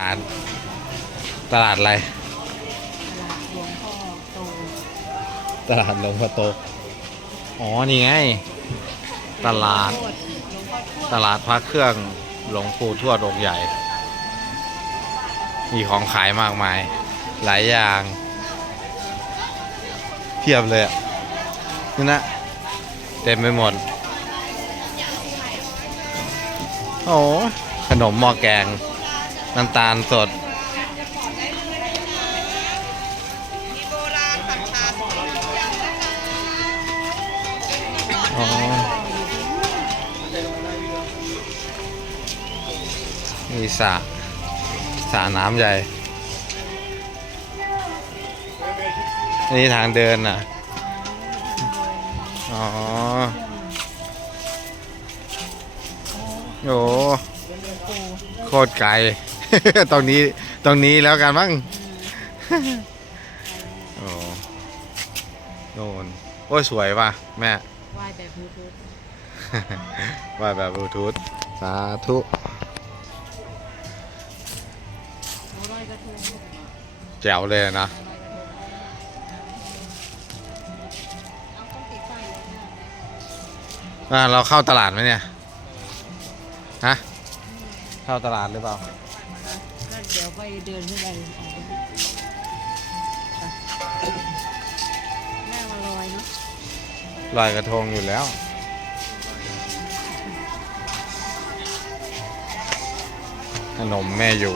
การตลาดอะไรตลาดหลวงพ่อโตตลาดหลวงพ่อโต อ๋อ นี่ไง ตลาด หลวงพ่อทวดตลาดพระเครื่องหลวงปู่ทวดองค์ใหญ่ มีของขายมากมาย หลายอย่างเพียบเลยอะนี่นะ เต็มไปหมด โอ้ขนมหม้อแกง น้ำตาลสดอ๋อมีสระสระน้ำใหญ่นนี้ทางเดินน่ะ อ๋อ โอ้โคตรไกล ตรงนี้ตรงนี้แล้วกันมั้งโอ้โน่นโอ้ยสวยว่ะแม่ไหว้แบบบลูทูธว่าแบบบลูทูธสาธุโอ้ร้อยกระทงแจ๋วเลยนะเอาต้องติดไฟเลยนะอ่าเราเข้าตลาดไหมเนี่ย ฮะ เข้าตลาดหรือเปล่าก็ เดี๋ยวไปเดินขึ้นไปออกไปแม่มาลอยเนาะลอยกระทงอยู่แล้ว ขนมแม่อยู่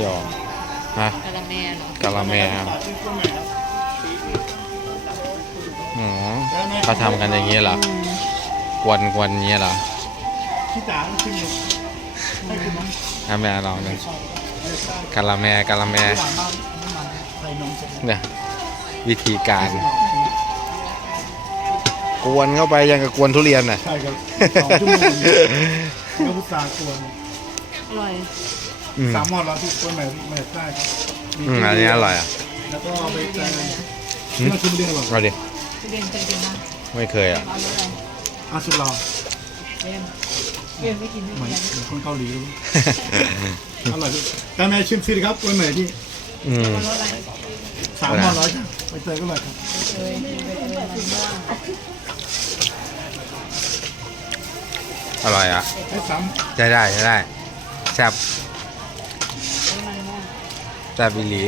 หยอกฮะกะละแม่เหรอกะละแมอ๋อเขาทำกันอย่างนี้เหรออืมกวนกวนอย่างนี้เหรอ พี่จ๋าขึ้นอยู่ให้คุณน้องถ้าแม่เราเนี่ยกะละแมกะละแมหวานมากน้ำมันไข่นมเสร็จเนี่ยวิธีการ กวนเข้าไปยังกับกวนทุเรียนน่ะ ใช่ครับสองชั่วโมงก็พุทรากวนอร่อย อืมสามหม้อร้อยทุกคนแม่แม่ได้ครับมีอืมอันนี้อร่อยอะแล้วก็ไปเจอที่มาชิมเรียนหรอเอาดิทุเรียนเคยกินบ้างไม่เคยอะเอาเลยอาสุดรอเอ็ม เอ็มไม่กินทุเหมือนเรียนเหมือนคนเกาหลีเลยอร่อยด้วยแต่แม่ชิมสิครับวันไหนที่อืม รสอะไรสามหม้อร้อยจ้ะไปเจอก็เลยครับเคยกินไปเลยมันม่วงอร่อยอะให้สามใช้ได้ใช้ได้แซ่บไอ้มันม่วงแซ่บอีหลี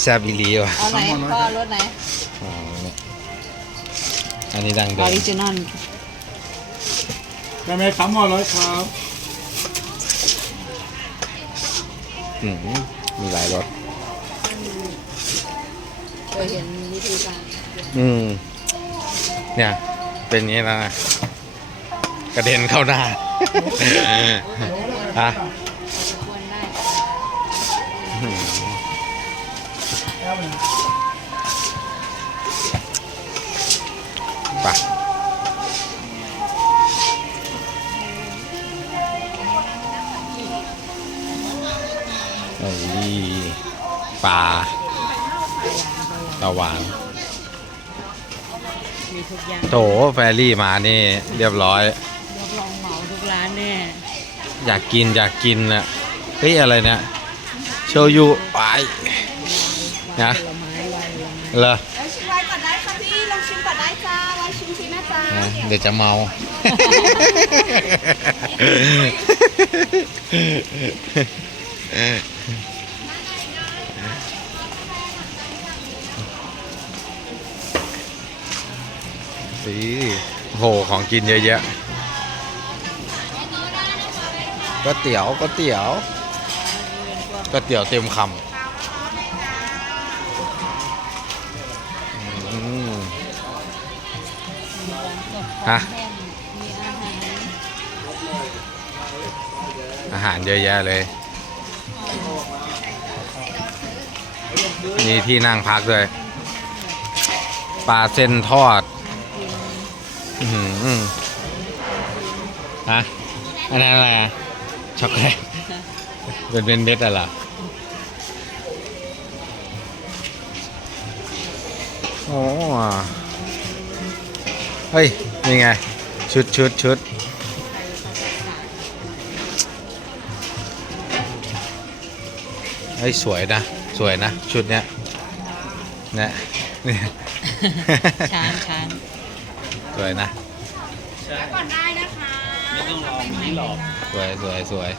แซ่บอีหลีว่ะเอาไหนพ่อรสไหนอ๋ออันนี้ดังอเดิอมริจินอล แต่แม่สามหม้อร้อยครับอืมมีหลายรสเคยเห็นวิธีการอืม เนี่ย เป็นอย่างนี้แล้วนะกระเด็นเข้าหน้าฮะควรได้อืมแล้วเนี่ยไป ปลาตะหวานมีทุกอย่างโถแฟรี่มานี่เรียบร้อย รับรองเหมาทุกร้านแน่อยากกินอยากกินนะเฮ้ยอะไรเนี่ยโชยุไปนะผลไม้ไวน์ผลไม้เหรอลองชิมไว้ก่อนได้ค่ะพี่ลองชิมก่อนได้จ้าไว้ชิมฟรีนะจ๊ะนะเดี๋ยวจะเมา สีโหของกินเยอะแยะก๋วยเตี๋ยวก๋วยเตี๋ยวก๋วยเตี๋ยวเต็มคำฮะอาหารเยอะแยะเลยมีที่นั่งพักด้วยปลาเส้นทอด อืมฮะอันนั้นอะไรอะช็อกโแลตเป็นเป็นเม็ดอะไรโอ้เฮ้ยนี่ไง ชุดชุดชุดเฮ้ยสวยนะ สวยนะ ชุดเนี้ยเนี่ยเนี่ย ช้านช้าน วยนะก่อนได้นะคะไม่ต้องรอไม่หลอกสวยสวยสวย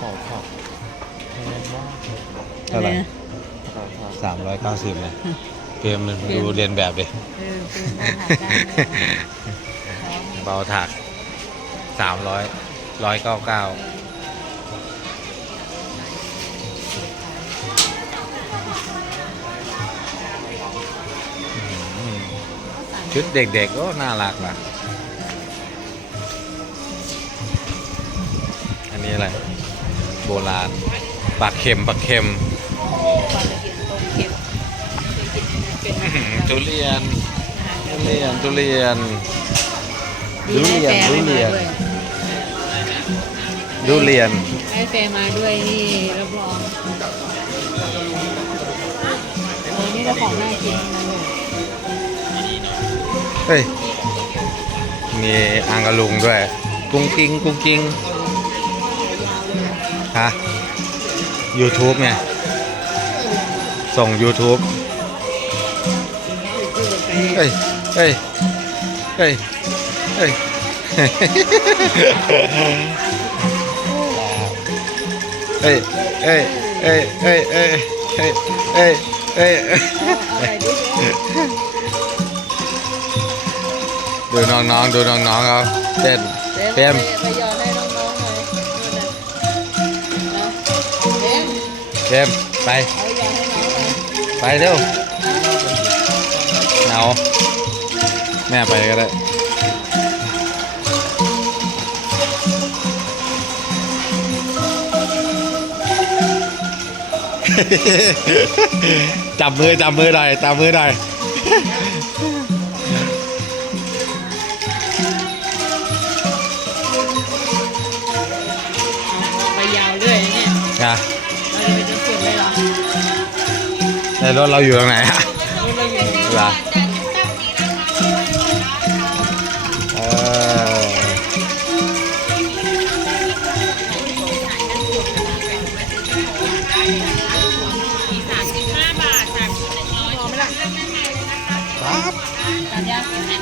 ขอบขอบเท่าไหร่นะขอบขอบสามร้อยเก้าสิบเลยเกมมันดูเรียนแบบดิเออเป็นบ้านหาดได้เลยเบาถักสามร้อยร้อยเก้าเก้า ชุดเด็กๆก็น่ารักว่ะ อันนี้อะไร โบราณปลาเค็มปลาเค็มความละเอียดตรงเข็มเป็นอื้อหือทุเรียน ทุเรียน ทุเรียนมีทุแม่เรียนแฟทุไม่เรียมานด้วยทุเรียนแม่แฟมาด้วยนี่รับรองโอ้นี่เจ้าของน่ากินนะลูกเฮ้ย มีอังกะลุงด้วย กุ้งกิ้งกุ้งกิ้งฮะ YouTube ไงส่ง YouTube เฮ้ย เฮ้ย เฮ้ย เฮ้ย เฮ้ย เฮ้ย เฮ้ย เฮ้ย เฮ้ย เฮ้ย เฮ้ย ดิดูน้องๆ ดูน้องๆเขาเต้นเต็มไปยอนให้น้องๆเลยนู่นน่ะนะเต็มเต็มไปเอายอนให้น้องเลยไปเร็วหนาวแม่ไปก็ได้ จับมือจับมือหน่อยจับมือหน่อย รถเราอยู่ตรงไหนอะ